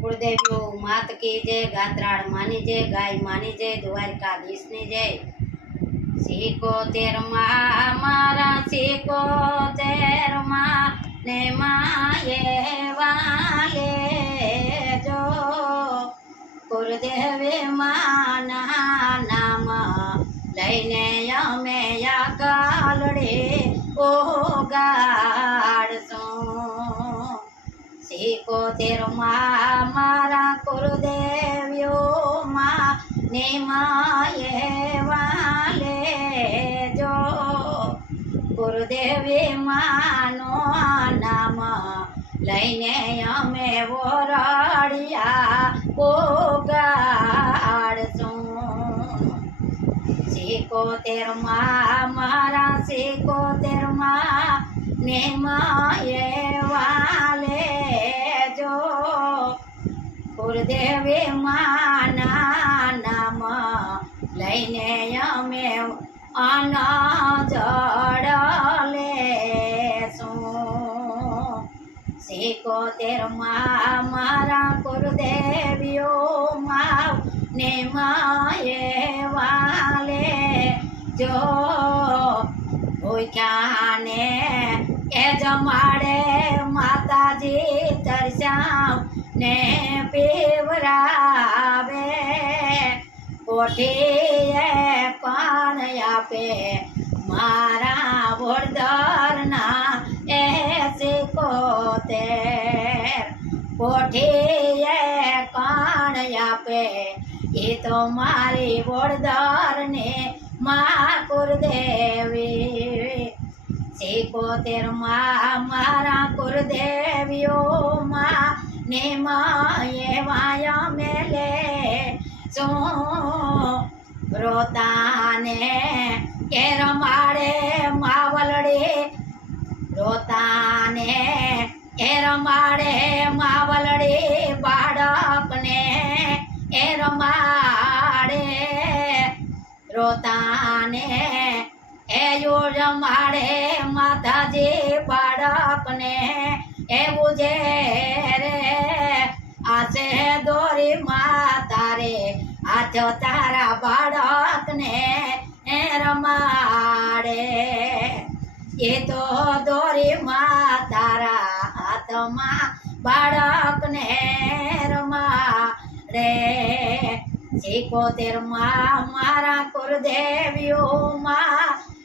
कुलदेवियों मात की जय, गात्राड़ मानी जय, गाय मानी जय, द्वारकाधीश ने जय। सीको तेरमा मारा सीको तेरमा ने माये वाले जो कुलदेवी माना नाम लईने यमे या कालड़े ओ गाड़सो। सीको तेरमा मारा कुलदेवियो माँ ने माये वाले जो गुरुदेवी मानो नाम लईने अमे वोराड़िया पोगाड़सू। सीको तेरमा मारा सीको तेरमा ने माये वाले जो गुरुदेवी माना नाम लईने अमे आना जड़ले सो। सीको तेरमा मारा गुरुदेवियो माँ ने माये वाले जो भूख्याने ए जमाड़े माताजी तरस्याम ने पीवरावे कोठीए कोण आपे मारा वोरदरना ऐसे कोतेर कोठीए कोण आपे ये तो मारी वोरदर ने माँ कुलदेवी। सीको तेरमा मारा कुलदेवियो माँ ने माये वाया मेले सो। रोताने के रमाड़े मावलड़े रोताने के रमाड़े मावलड़े बाड़कने ए रमाड़े रोताने ए यो रमाड़े माताजी बाड़कने ए बुझे रे आसे दोरी माता रे आजो तारा बाड़क ने रमाड़े ये तो दोरी मातारा आत्मा बाड़क ने रमाड़े। सीको तेरमा मारा कुलदेवियो माँ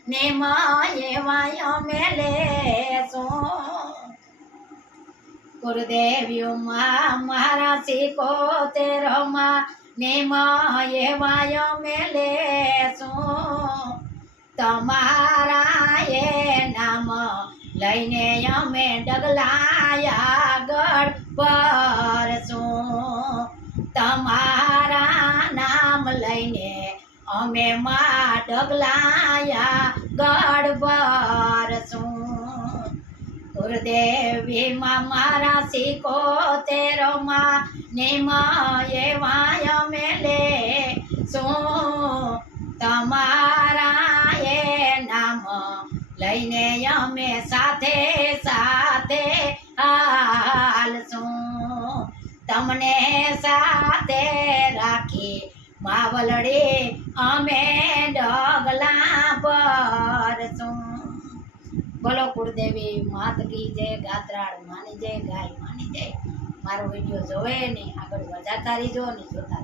ने माये वायो मेले सो। कुलदेवियो माँ मारा सीको तेरमा ने माये वायो मेले सो। तमारा ये नाम लईने अमे डगलाया गढ़ पर सो। तमारा नाम लईने अमे माँ डगलाया गढ़ पर सो। गुरुदेवी माँ मारा सीको तेरो माँ ने माये वाया मेले सो। तमारा ये नाम लईने अमे साथे साथे हाल सो। तमने साथे राखी मावलड़े अमे डगला पर सो। बोलो कुलदेवी मात की जय, गात्राड़ मानी जय, गाय मानी जय। मारो वीडियो जोवे ने आगळ वधारता रहीजो ने जोता